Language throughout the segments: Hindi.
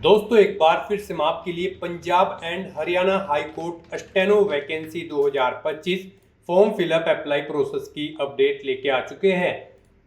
दोस्तों एक बार फिर से मैं आपके लिए Punjab and Haryana high court steno vacancy 2025 form fill up apply process की अपडेट लेके आ चुके हैं।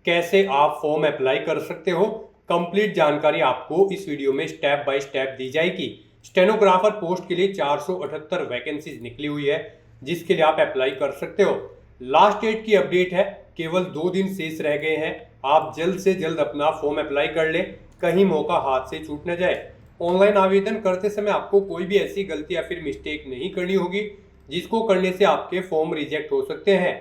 कैसे आप फॉर्म अप्लाई कर सकते हो, कंप्लीट जानकारी आपको इस वीडियो में स्टेप बाय स्टेप दी जाएगी। स्टेनोग्राफर पोस्ट के लिए 478 वैकेंसीज निकली हुई है जिसके लिए आप अप्लाई कर सकते हो। लास्ट डेट की अपडेट है, केवल 2 दिन शेष रह गए हैं। आप जल्द से जल्द अपना फॉर्म अप्लाई कर ले, कहीं मौका हाथ से छूट न जाए। ऑनलाइन आवेदन करते समय आपको कोई भी ऐसी गलती या फिर मिस्टेक नहीं करनी होगी जिसको करने से आपके फॉर्म रिजेक्ट हो सकते हैं।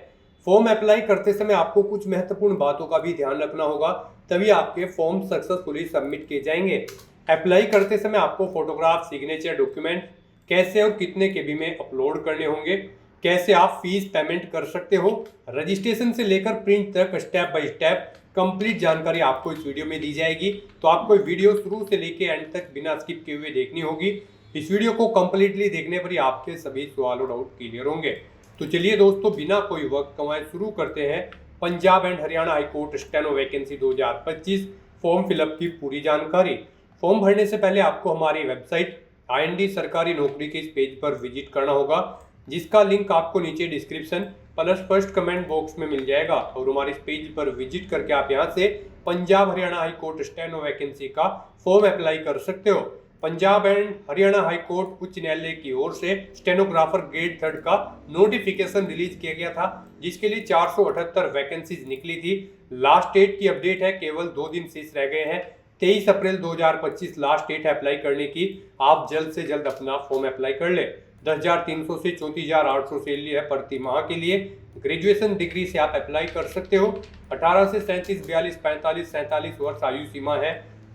फॉर्म अप्लाई करते समय आपको कुछ महत्वपूर्ण बातों का भी ध्यान रखना होगा, तभी आपके फॉर्म सक्सेसफुली सबमिट किए जाएंगे। अप्लाई करते समय आपको फोटोग्राफ, सिग्नेचर, डॉक्यूमेंट कैसे और कितने केबी में अपलोड करने होंगे, कैसे आप फीस पेमेंट कर सकते हो, रजिस्ट्रेशन से लेकर प्रिंट तक स्टेप बाय स्टेप कंप्लीट जानकारी आपको इस वीडियो में दी जाएगी। तो आपको वीडियो शुरू से लेकर एंड तक बिना स्किप किए हुए देखनी होगी। इस वीडियो को कंप्लीटली देखने पर ही आपके सभी सवाल और डाउट क्लियर होंगे। तो चलिए दोस्तों, बिना कोई वक्त गंवाए शुरू करते हैं Punjab and Haryana high court steno vacancy 2025 form fill up की पूरी जानकारी। फॉर्म भरने से पहले आपको हमारी वेबसाइट IND सरकारी नौकरी के इस पेज पर विजिट करना होगा, जिसका लिंक आपको नीचे description plus first comment box में मिल जाएगा। और हमारे इस पेज पर विजिट करके आप यहां से Punjab Haryana high court steno vacancy का फॉर्म अप्लाई कर सकते हो। Punjab and Haryana high court उच्च न्यायालय की ओर से स्टेनोग्राफर ग्रेड 3 का नोटिफिकेशन रिलीज किया गया था, जिसके लिए 478 वैकेंसीज निकली थी। लास्ट डेट की अपडेट है, केवल 2 दिन शेष रह गए हैं। 23 अप्रैल 2025 लास्ट डेट है अप्लाई करने की। आप जल्द से जल्द अपना फॉर्म अप्लाई कर ले। 10,300 से 34,800 सैलरी है प्रति माह के लिए। ग्रेजुएशन डिग्री से आप अप्लाई कर सकते हो। 18 से 37, 42, 45, 47 वर्ष आयु सीमा है।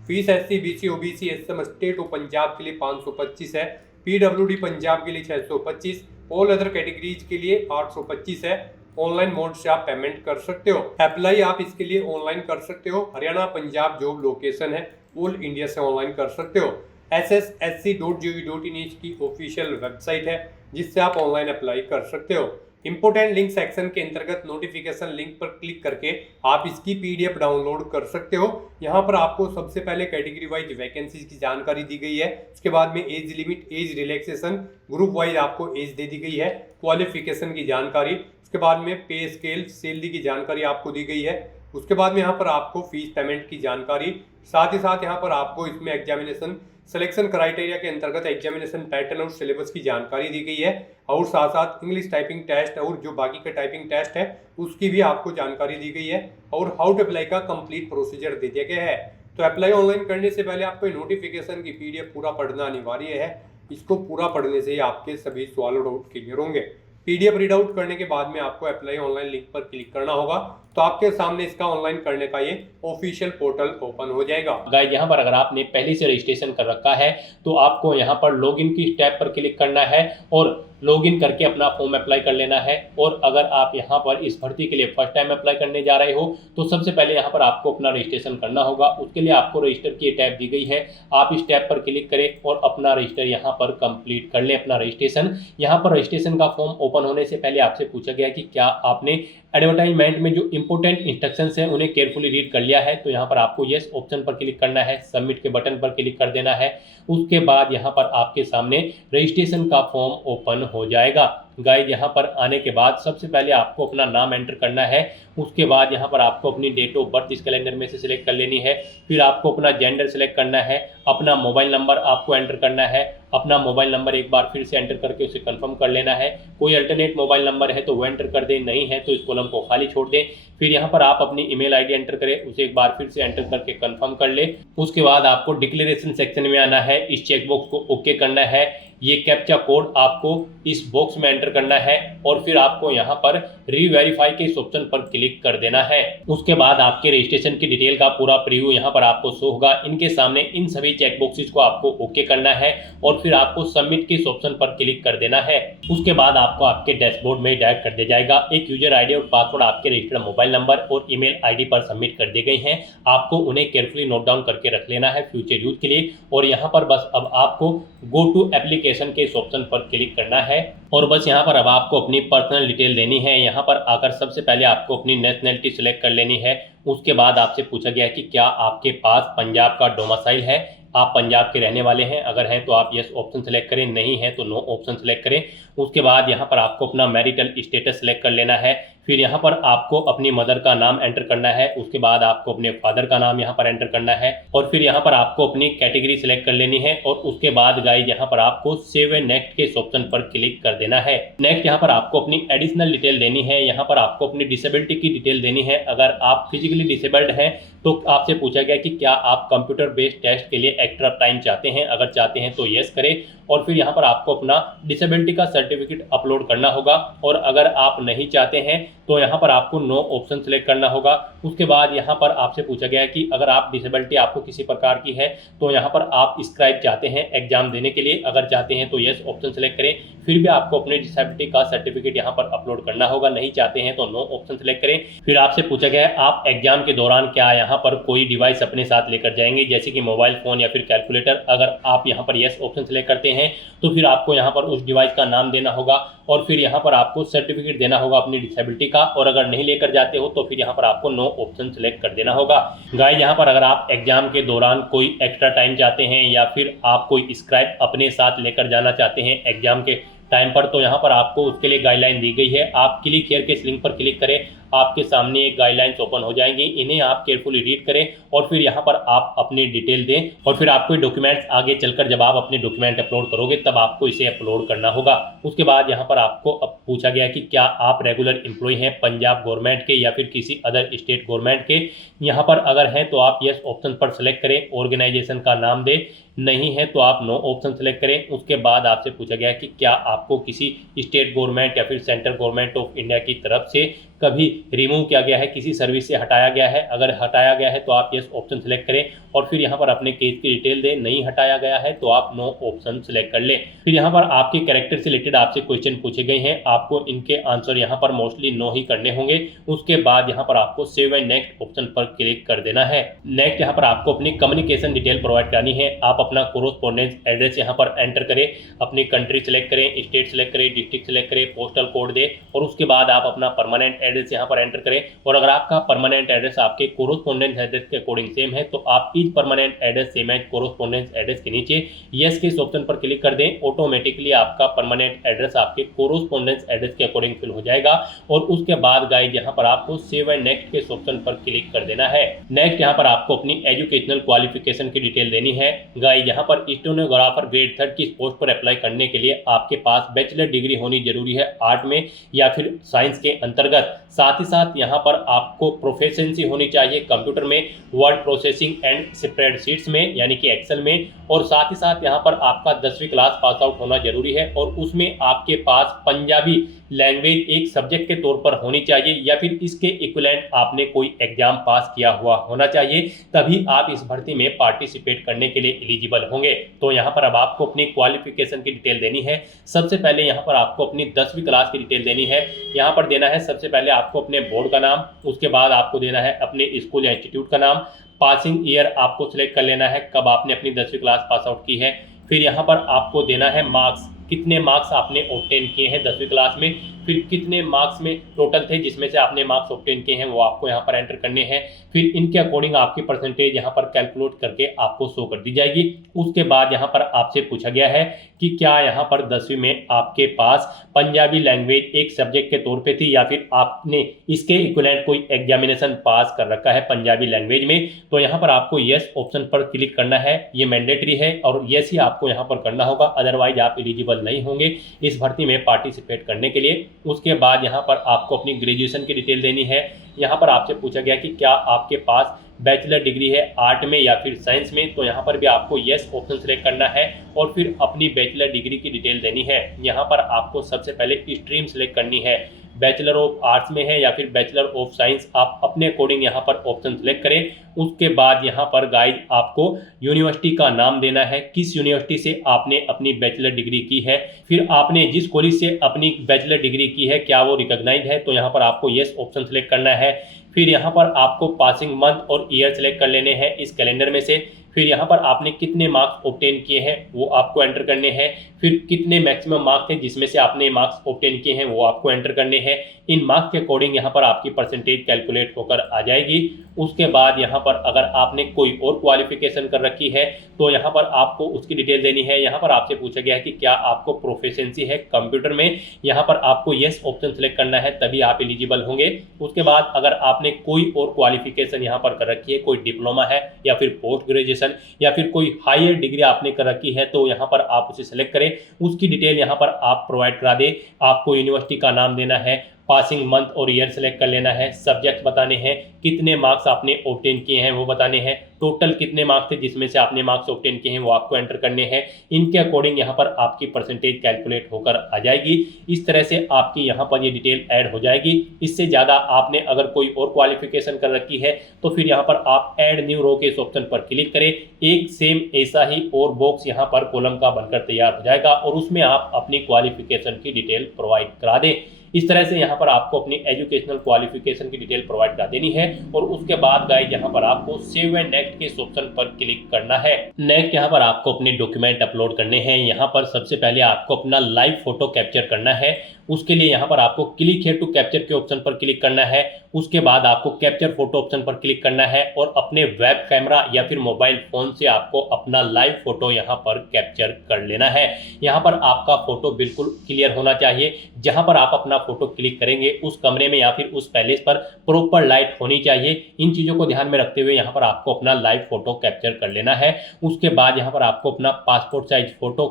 Fees SC, BC, OBC, SM state और पंजाब के लिए 525 है। PWD पंजाब के लिए 625, ऑल अदर कैटेगरीज के लिए 825 है। ऑनलाइन मोड से आप पेमेंट कर सकते हो। अप्लाई आप इसके लिए ऑनलाइन कर सकते हो। हरियाणा पंजाब जॉब लोकेशन है, ऑल इंडिया से ऑनलाइन कर सकते हो। SSSC.gov.in की ऑफिशियल वेबसाइट है, जिससे आप ऑनलाइन अप्लाई कर सकते हो। इंपोर्टेंट लिंक सेक्शन के अंतर्गत नोटिफिकेशन लिंक पर क्लिक करके आप इसकी PDF डाउनलोड कर सकते हो। यहाँ पर आपको सबसे पहले कैटेगरी वाइज वैकेंसीज की जानकारी दी गई है। उसके बाद में age limit, age relaxation, group wise आपको एज दे दी गई है, क्वालिफिकेशन की जानकारी, उसके बाद में पे स्केल, सैलरी की जानकारी आपको दी गई है। उसके बाद में यहाँ पर आपको फीस पेमेंट की जानकारी, साथ ही साथ यहाँ पर आपको इसमें एग्जामिनेशन सिलेक्शन क्राइटेरिया के अंतर्गत एग्जामिनेशन पैटर्न और सिलेबस की जानकारी दी गई है। और साथ साथ इंग्लिश टाइपिंग टेस्ट और जो बाकी का टाइपिंग टेस्ट है उसकी भी आपको जानकारी दी गई है। और हाउ टू अप्लाई का कंप्लीट प्रोसीजर दे दिया गया है। तो अप्लाई ऑनलाइन करने से पहले आपको नोटिफिकेशन की PDF पूरा पढ़ना अनिवार्य है। इसको पूरा पढ़ने से ही आपके सभी सवाल और डाउट क्लियर होंगे। PDF रीड आउट करने के बाद में आपको अप्लाई ऑनलाइन लिंक पर क्लिक करना होगा, तो आपके सामने इसका ऑनलाइन करने का ये ऑफिशियल पोर्टल ओपन हो जाएगा। गाइस, यहाँ पर अगर आपने पहले से रजिस्ट्रेशन कर रखा है तो आपको यहाँ पर लॉगिन की टैब पर क्लिक करना है और लॉगिन करके अपना फॉर्म अप्लाई कर लेना है। और अगर आप यहाँ पर इस भर्ती के लिए फर्स्ट टाइम अप्लाई करने जा रहे हो तो सबसे पहले यहाँ पर आपको अपना रजिस्ट्रेशन करना होगा। उसके लिए आपको रजिस्टर की टैब दी गई है, आप इस टैब पर क्लिक करें और अपना रजिस्टर यहाँ पर कंप्लीट कर लें अपना रजिस्ट्रेशन। यहाँ पर रजिस्ट्रेशन का फॉर्म ओपन होने से पहले आपसे पूछा गया कि क्या आपने एडवर्टाइजमेंट में जो इंपॉर्टेंट इंस्ट्रक्शंस हैं उन्हें केयरफुली रीड कर लिया है। तो यहाँ पर आपको यस ऑप्शन पर क्लिक करना है, सबमिट के बटन पर क्लिक कर देना है। उसके बाद यहाँ पर आपके सामने रजिस्ट्रेशन का फॉर्म ओपन हो जाएगा। गाइस, यहाँ पर आने के बाद सबसे पहले आपको अपना नाम एंटर करना है। उसके बाद यहाँ पर आपको अपनी डेट ऑफ बर्थ इस कैलेंडर में से सिलेक्ट कर लेनी है। फिर आपको अपना जेंडर सेलेक्ट करना है, अपना मोबाइल नंबर आपको एंटर करना है। अपना मोबाइल नंबर एक बार फिर से एंटर करके उसे कंफर्म कर लेना है। कोई अल्टरनेट मोबाइल नंबर है तो वो एंटर कर दें, नहीं है तो इस कॉलम को खाली छोड़ दें। फिर यहाँ पर आप अपनी ईमेल ID एंटर करें, उसे एक बार फिर से एंटर करके कंफर्म कर ले। उसके बाद आपको डिक्लेरेशन सेक्शन में आना है, इस चेकबॉक्स को ओके करना है। ये कैप्चा कोड आपको इस बॉक्स में एंटर करना है और फिर आपको यहाँ पर री-वेरीफाई के इस ऑप्शन पर क्लिक कर देना है। उसके बाद आपके रजिस्ट्रेशन की डिटेल का पूरा प्रीव्यू यहाँ पर आपको शो होगा। इनके सामने इन सभी चेक बॉक्सेस को आपको ओके करना है और फिर आपको सबमिट के इस ऑप्शन पर क्लिक कर देना है। उसके बाद आपको आपके डैशबोर्ड में डायरेक्ट कर दिया जाएगा। एक यूजर ID और पासवर्ड आपके रजिस्टर्ड मोबाइल नंबर और ईमेल ID पर सबमिट कर दिए गए हैं। आपको उन्हें केयरफुली नोट डाउन करके रख लेना है फ्यूचर यूज के लिए। और यहाँ पर बस अब आपको गो टू एप्लीकेशन के इस ऑप्शन पर क्लिक करना है और बस यहाँ पर अब आपको अपनी पर्सनल डिटेल देनी है। यहाँ पर आकर सबसे पहले आपको अपनी नेशनैलिटी सिलेक्ट कर लेनी है। उसके बाद आपसे पूछा गया कि क्या आपके पास पंजाब का डोमिसाइल है आप पंजाब के रहने वाले हैं, अगर हैं तो आप यस ऑप्शन सेलेक्ट करें, नहीं है तो नो ऑप्शन सेलेक्ट करें। उसके बाद यहाँ पर आपको अपना मैरिटल स्टेटस सेलेक्ट कर लेना है। फिर यहाँ पर आपको अपनी मदर का नाम एंटर करना है, उसके बाद आपको अपने फादर का नाम यहाँ पर एंटर करना है और फिर यहाँ पर आपको अपनी कैटेगरी सेलेक्ट कर लेनी है और उसके बाद गाइस यहाँ पर आपको सेव एंड नेक्स्ट के इस ऑप्शन पर क्लिक कर देना है। नेक्स्ट यहाँ पर आपको अपनी एडिशनल डिटेल देनी है, यहाँ पर आपको अपनी डिसेबिलिटी की डिटेल देनी है। अगर आप फिजिकली डिसेबल्ड हैं तो आपसे पूछा गया कि क्या आप कंप्यूटर बेस्ड टेस्ट के लिए एक्स्ट्रा टाइम चाहते हैं, अगर चाहते हैं तो यस करें और फिर यहाँ पर आपको अपना डिसेबिलिटी का सर्टिफिकेट अपलोड करना होगा और अगर आप नहीं चाहते हैं तो यहाँ पर आपको नो ऑप्शन सेलेक्ट करना होगा। उसके बाद यहाँ पर आपसे पूछा गया है कि अगर आप डिसेबिलिटी आपको किसी प्रकार की है तो यहाँ पर आप स्क्राइब चाहते हैं एग्जाम देने के लिए, अगर चाहते हैं तो यस ऑप्शन सेलेक्ट करें। फिर भी आपको अपने डिसेबिलिटी का सर्टिफिकेट यहाँ पर अपलोड करना होगा, नहीं चाहते हैं तो नो ऑप्शन सेलेक्ट करें। फिर आपसे पूछा गया है आप एग्जाम के दौरान क्या यहाँ पर कोई डिवाइस अपने साथ लेकर जाएंगे, जैसे कि मोबाइल फोन या फिर कैलकुलेटर। अगर आप यहाँ पर यस ऑप्शन सेलेक्ट करते हैं तो फिर आपको यहाँ पर उस डिवाइस का नाम देना होगा और फिर यहाँ पर आपको सर्टिफिकेट देना होगा अपनी डिसेबिलिटी का, और अगर नहीं लेकर जाते हो तो फिर यहाँ पर आपको नो ऑप्शन सेलेक्ट कर देना होगा। गाइस यहाँ पर अगर आप एग्जाम के दौरान कोई एक्स्ट्रा टाइम चाहते हैं या फिर आप कोई स्क्राइब अपने साथ लेकर जाना चाहते हैं एग्जाम के टाइम पर, तो यहाँ पर आपको उसके लिए गाइडलाइन दी गई है। आप क्लिक हियर के इस लिंक पर क्लिक करें, आपके सामने एक गाइडलाइंस ओपन हो जाएंगी, इन्हें आप केयरफुली रीड करें और फिर यहाँ पर आप अपनी डिटेल दें और फिर आपको डॉक्यूमेंट्स आगे चलकर जब आप अपने डॉक्यूमेंट अपलोड करोगे तब आपको इसे अपलोड करना होगा। उसके बाद यहाँ पर आपको अब पूछा गया कि क्या आप रेगुलर एम्प्लॉय हैं पंजाब गवर्नमेंट के या फिर किसी अदर स्टेट गवर्नमेंट के। यहाँ पर अगर हैं तो आप यस ऑप्शन पर सेलेक्ट करें, ऑर्गेनाइजेशन का नाम दें, नहीं है तो आप नो ऑप्शन सेलेक्ट करें। उसके बाद आपसे पूछा गया कि क्या आपको किसी स्टेट गवर्नमेंट या फिर सेंट्रल गवर्नमेंट ऑफ इंडिया की तरफ से कभी रिमूव किया गया है, किसी सर्विस से हटाया गया है। अगर हटाया गया है तो आप यस ऑप्शन सेलेक्ट करें और फिर यहाँ पर अपने केस की डिटेल दें, नहीं हटाया गया है तो आप नो ऑप्शन सेलेक्ट कर लें। फिर यहाँ पर आपके कैरेक्टर से रिलेटेड आपसे क्वेश्चन पूछे गए हैं, आपको इनके आंसर यहाँ पर मोस्टली नो ही करने होंगे। उसके बाद यहाँ पर आपको सेव एंड नेक्स्ट ऑप्शन पर क्लिक कर देना है। नेक्स्ट यहाँ पर आपको अपनी कम्युनिकेशन डिटेल प्रोवाइड करनी है। आप अपना कोरोस्पोंडेंस एड्रेस यहाँ पर एंटर करें, अपनी कंट्री सेलेक्ट करें, स्टेट सेलेक्ट करें, डिस्ट्रिक्ट सेलेक्ट करें, पोस्टल कोड दें और उसके बाद आप अपना परमानेंट एड्रेस यहाँ पर एंटर करें। और अगर आपका परमानेंट एड्रेस आपके कोरोस्पोंडेंस एड्रेस के अकॉर्डिंग सेम है तो आप इस permanent address same as correspondence address के नीचे यस के इस ऑप्शन पर क्लिक कर दें। ऑटोमेटिकली आपका परमानेंट एड्रेस आपके कोरोस्पोंडेंस एड्रेस के अकॉर्डिंग फिल हो जाएगा और उसके बाद गाइस यहाँ पर आपको सेव एंड नेक्स्ट के इस ऑप्शन पर क्लिक कर देना है। नेक्स्ट यहाँ पर आपको अपनी एजुकेशनल क्वालिफिकेशन की डिटेल देनी है। गाइस यहाँ पर स्टेनोग्राफर ग्रेड 3 की पोस्ट पर अप्लाई करने के लिए आपके पास बैचलर डिग्री होनी जरूरी है आर्ट में या फिर साइंस के अंतर्गत। साथ ही साथ यहाँ पर आपको प्रोफिशिएंसी होनी चाहिए कंप्यूटर में, वर्ड प्रोसेसिंग एंड स्प्रेडशीट्स में यानी कि एक्सेल में, और साथ ही साथ यहाँ पर आपका 10वीं क्लास पास आउट होना जरूरी है और उसमें आपके पास पंजाबी लैंग्वेज एक सब्जेक्ट के तौर पर होनी चाहिए या फिर इसके इक्विवेलेंट आपने कोई एग्जाम पास किया हुआ होना चाहिए, तभी आप इस भर्ती में पार्टिसिपेट करने के लिए एलिजिबल होंगे। तो यहाँ पर अब आपको अपनी क्वालिफिकेशन की डिटेल देनी है। सबसे पहले यहाँ पर आपको अपनी 10वीं क्लास की डिटेल देनी है। यहाँ पर देना है सबसे पहले आपको अपने बोर्ड का नाम, उसके बाद आपको देना है अपने स्कूल या इंस्टीट्यूट का नाम, पासिंग ईयर आपको सिलेक्ट कर लेना है कब आपने अपनी 10वीं क्लास पास आउट की है। फिर यहाँ पर आपको देना है मार्क्स, कितने मार्क्स आपने ऑब्टेन किए हैं 10वीं क्लास में, फिर कितने मार्क्स में टोटल थे जिसमें से आपने मार्क्स ऑब्टेन किए हैं वो आपको यहाँ पर एंटर करने हैं। फिर इनके अकॉर्डिंग आपकी परसेंटेज यहाँ पर कैलकुलेट करके आपको शो कर दी जाएगी। उसके बाद यहाँ पर आपसे पूछा गया है कि क्या यहाँ पर 10वीं में आपके पास पंजाबी लैंग्वेज एक सब्जेक्ट के तौर पे थी या फिर आपने इसके इक्विवेलेंट कोई एग्जामिनेशन पास कर रखा है पंजाबी लैंग्वेज में। तो यहाँ पर आपको यस ऑप्शन पर क्लिक करना है, ये मैंडेटरी है और यस ही आपको यहाँ पर करना होगा, अदरवाइज आप एलिजिबल नहीं होंगे इस भर्ती में पार्टिसिपेट करने के लिए। उसके बाद यहाँ पर आपको अपनी ग्रेजुएशन की डिटेल देनी है। यहाँ पर आपसे पूछा गया कि क्या आपके पास बैचलर डिग्री है आर्ट में या फिर साइंस में, तो यहाँ पर भी आपको यस ऑप्शन सेलेक्ट करना है और फिर अपनी बैचलर डिग्री की डिटेल देनी है। यहाँ पर आपको सबसे पहले स्ट्रीम सेलेक्ट करनी है, बैचलर ऑफ आर्ट्स में है या फिर बैचलर ऑफ साइंस, आप अपने अकॉर्डिंग यहाँ पर ऑप्शन सेलेक्ट करें। उसके बाद यहाँ पर गाइड आपको यूनिवर्सिटी का नाम देना है, किस यूनिवर्सिटी से आपने अपनी बैचलर डिग्री की है, फिर आपने जिस कॉलेज से अपनी बैचलर डिग्री की है क्या वो रिकॉग्नाइज्ड है, तो यहाँ पर आपको यस ऑप्शन सेलेक्ट करना है। फिर यहाँ पर आपको पासिंग मंथ और ईयर सेलेक्ट कर लेने हैं इस कैलेंडर में से। फिर यहाँ पर आपने कितने मार्क्स ऑब्टेन किए हैं वो आपको एंटर करने हैं, फिर कितने मैक्सिमम मार्क्स थे जिसमें से आपने मार्क्स ऑब्टेन किए हैं वो आपको एंटर करने हैं। इन मार्क्स के अकॉर्डिंग यहाँ पर आपकी परसेंटेज कैलकुलेट होकर आ जाएगी। उसके बाद यहाँ पर अगर आपने कोई और क्वालिफिकेशन कर रखी है तो यहाँ पर आपको उसकी डिटेल देनी है। यहाँ पर आपसे पूछा गया है कि क्या आपको प्रोफिशिएंसी है कंप्यूटर में, यहाँ पर आपको येस ऑप्शन सेलेक्ट करना है तभी आप एलिजिबल होंगे। उसके बाद अगर आपने कोई और क्वालिफिकेशन यहाँ पर कर रखी है, कोई डिप्लोमा है या फिर पोस्ट ग्रेजुएशन या फिर कोई हायर डिग्री आपने कर रखी है तो यहाँ पर आप उसे सेलेक्ट करें, उसकी डिटेल यहाँ पर आप प्रोवाइड करा दें। आपको यूनिवर्सिटी का नाम देना है, पासिंग मंथ और ईयर सेलेक्ट कर लेना है, सब्जेक्ट बताने हैं, कितने मार्क्स आपने ऑब्टेन किए हैं वो बताने हैं, टोटल कितने मार्क्स थे जिसमें से आपने मार्क्स ऑब्टेन किए हैं वो आपको एंटर करने हैं। इनके अकॉर्डिंग यहाँ पर आपकी परसेंटेज कैलकुलेट होकर आ जाएगी। इस तरह से आपकी यहाँ पर ये डिटेल ऐड हो जाएगी। इससे ज़्यादा आपने अगर कोई और क्वालिफिकेशन कर रखी है तो फिर यहाँ पर आप ऐड न्यू रो के इस ऑप्शन पर क्लिक करें। एक सेम ऐसा ही और बॉक्स यहाँ पर कॉलम का बनकर तैयार हो जाएगा और उसमें आप अपनी क्वालिफिकेशन की डिटेल प्रोवाइड करा दें। इस तरह से यहाँ पर आपको अपनी एजुकेशनल क्वालिफिकेशन की डिटेल प्रोवाइड कर देनी है और उसके बाद गाइस यहाँ पर आपको सेव एंड नेक्स्ट के इस ऑप्शन पर क्लिक करना है। नेक्स्ट यहाँ पर आपको अपने डॉक्यूमेंट अपलोड करने हैं। यहाँ पर सबसे पहले आपको अपना लाइव फोटो कैप्चर करना है। उसके लिए यहाँ पर आपको क्लिक हियर टू कैप्चर के ऑप्शन पर क्लिक करना है। उसके बाद आपको कैप्चर फोटो ऑप्शन पर क्लिक करना है और अपने वेब कैमरा या फिर मोबाइल फोन से आपको अपना लाइव फोटो यहाँ पर कैप्चर कर लेना है। यहाँ पर आपका फोटो बिल्कुल क्लियर होना चाहिए। जहाँ पर आप अपना फोटो क्लिक करेंगे उस कमरे में या फिर उस पैलेस पर प्रॉपर लाइट होनी चाहिए। इन चीज़ों को ध्यान में रखते हुए यहाँ पर आपको अपना लाइव फोटो कैप्चर कर लेना है। उसके बाद यहाँ पर आपको अपना पासपोर्ट साइज फोटो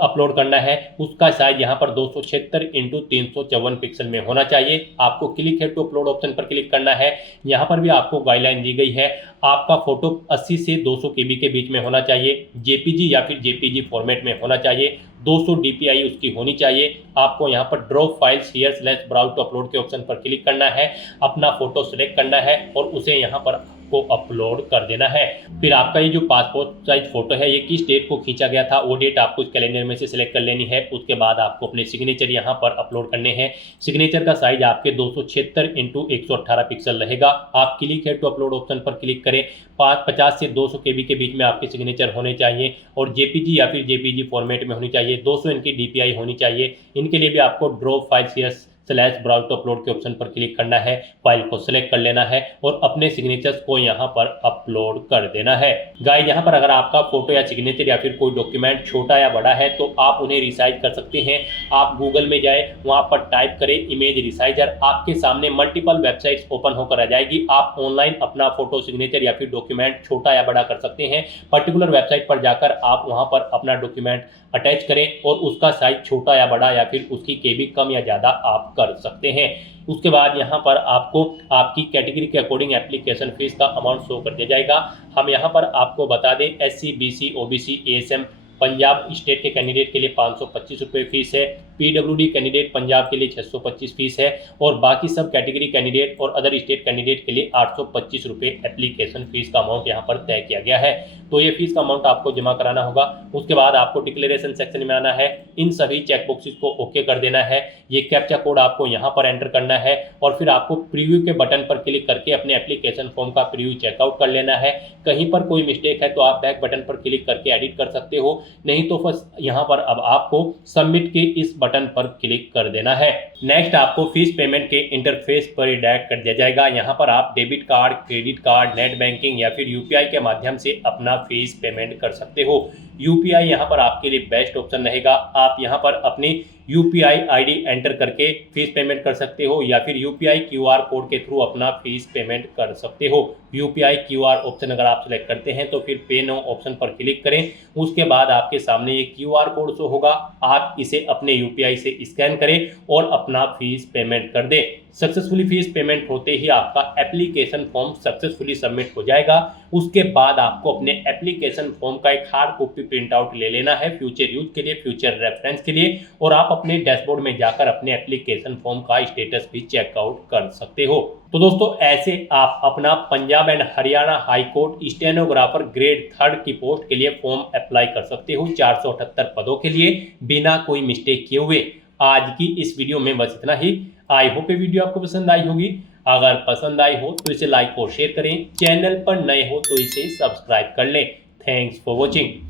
अपलोड करना है। उसका साइज यहाँ पर 276x354 पिक्सल में होना चाहिए। आपको click here to upload option पर क्लिक करना है। यहाँ पर भी आपको गाइडलाइन दी गई है, आपका फोटो 80 से 200 KB के बीच में होना चाहिए, जेपीजी या फिर जेपीजी फॉर्मेट में होना चाहिए, 200 DPI उसकी होनी चाहिए। आपको यहाँ पर drop files here slash browse to upload के ऑप्शन पर क्लिक करना है, अपना फोटो सेलेक्ट करना है और उसे यहाँ पर को अपलोड कर देना है। फिर आपका ये जो पासपोर्ट साइज फोटो है ये किस डेट को खींचा गया था वो डेट आपको इस कैलेंडर में से सिलेक्ट कर लेनी है। उसके बाद आपको अपने सिग्नेचर यहाँ पर अपलोड करने हैं। सिग्नेचर का साइज आपके 276x118 पिक्सल रहेगा। आप click here to upload option पर क्लिक करें। 50 से 200 KB के बीच में आपके सिग्नेचर होने चाहिए और जेपीजी या फिर जेपीजी फॉर्मेट में होनी चाहिए। 200 इनकी DPI होनी चाहिए। इनके लिए भी आपको drop files here slash browse to upload के ऑप्शन पर क्लिक करना है, फाइल को सिलेक्ट कर लेना है और अपने सिग्नेचर्स को यहाँ पर अपलोड कर देना है। गाइस यहाँ पर अगर आपका फोटो या सिग्नेचर या फिर कोई डॉक्यूमेंट छोटा या बड़ा है तो आप उन्हें रिसाइज कर सकते हैं। आप गूगल में जाए, वहाँ पर टाइप करें इमेज रिसाइजर, आपके सामने मल्टीपल वेबसाइट्स ओपन होकर आ जाएगी। आप ऑनलाइन अपना फोटो, सिग्नेचर या फिर डॉक्यूमेंट छोटा या बड़ा कर सकते हैं। पर्टिकुलर वेबसाइट पर जाकर आप वहाँ पर अपना डॉक्यूमेंट अटैच करें और उसका साइज छोटा या बड़ा या फिर उसकी KB कम या ज़्यादा आप कर सकते हैं। उसके बाद यहाँ पर आपको आपकी कैटेगरी के अकॉर्डिंग एप्लीकेशन फीस का अमाउंट शो कर दिया जाएगा। हम यहाँ पर आपको बता दें SC, BC, OBC, ASM Punjab state के कैंडिडेट के लिए 525 रुपये फीस है। PWD कैंडिडेट पंजाब के लिए 625 फीस है और बाकी सब कैटेगरी कैंडिडेट और अदर स्टेट कैंडिडेट के लिए 825 रुपये एप्लीकेशन फीस का अमाउंट यहाँ पर तय किया गया है। तो ये फीस का अमाउंट आपको जमा कराना होगा। उसके बाद आपको डिक्लेरेशन सेक्शन में आना है, इन सभी चेकबॉक्सेस को ओके कर देना है। ये कैप्चा कोड आपको यहाँ पर एंटर करना है और फिर आपको प्रीव्यू के बटन पर क्लिक करके अपने एप्लीकेशन फॉर्म का प्रीव्यू चेकआउट कर लेना है। कहीं पर कोई मिस्टेक है तो आप बैक बटन पर क्लिक करके एडिट कर सकते हो, नहीं तो बस यहाँ पर अब आपको सबमिट के इस बटन पर क्लिक कर देना है। नेक्स्ट आपको फीस पेमेंट के इंटरफेस पर रिडायरेक्ट कर दिया जाएगा। यहाँ पर आप debit card, credit card, net banking या फिर UPI के माध्यम से अपना फीस पेमेंट कर सकते हो। UPI यहाँ पर आपके लिए बेस्ट ऑप्शन रहेगा। आप यहाँ पर अपनी UPI ID एंटर करके फीस पेमेंट कर सकते हो या फिर UPI QR कोड के थ्रू अपना फीस पेमेंट कर सकते हो। UPI QR ऑप्शन अगर आप सेलेक्ट करते हैं तो फिर पे नो ऑप्शन पर क्लिक करें। उसके बाद आपके सामने ये QR कोड शो होगा, आप इसे अपने UPI से स्कैन करें और अपना फीस पेमेंट कर दें। सक्सेसफुली फीस पेमेंट होते ही आपका एप्लीकेशन फॉर्म सक्सेसफुली सबमिट हो जाएगा। उसके बाद आपको अपने एप्लीकेशन फॉर्म का एक हार्ड कॉपी प्रिंट आउट ले लेना है फ्यूचर यूज के लिए, फ्यूचर रेफरेंस के लिए, और आप अपने डैशबोर्ड में जाकर अपने एप्लीकेशन फॉर्म का स्टेटस भी चेकआउट कर सकते हो। तो दोस्तों ऐसे आप अपना Punjab and Haryana high court stenographer grade 3 की पोस्ट के लिए फॉर्म अप्लाई कर सकते हो 478 पदों के लिए बिना कोई मिस्टेक किए हुए। आज की इस वीडियो में बस इतना ही। आई होप ये वीडियो आपको पसंद आई होगी। अगर पसंद आई हो तो इसे लाइक और शेयर करें, चैनल पर नए हो तो इसे सब्सक्राइब कर लें। Thanks for watching.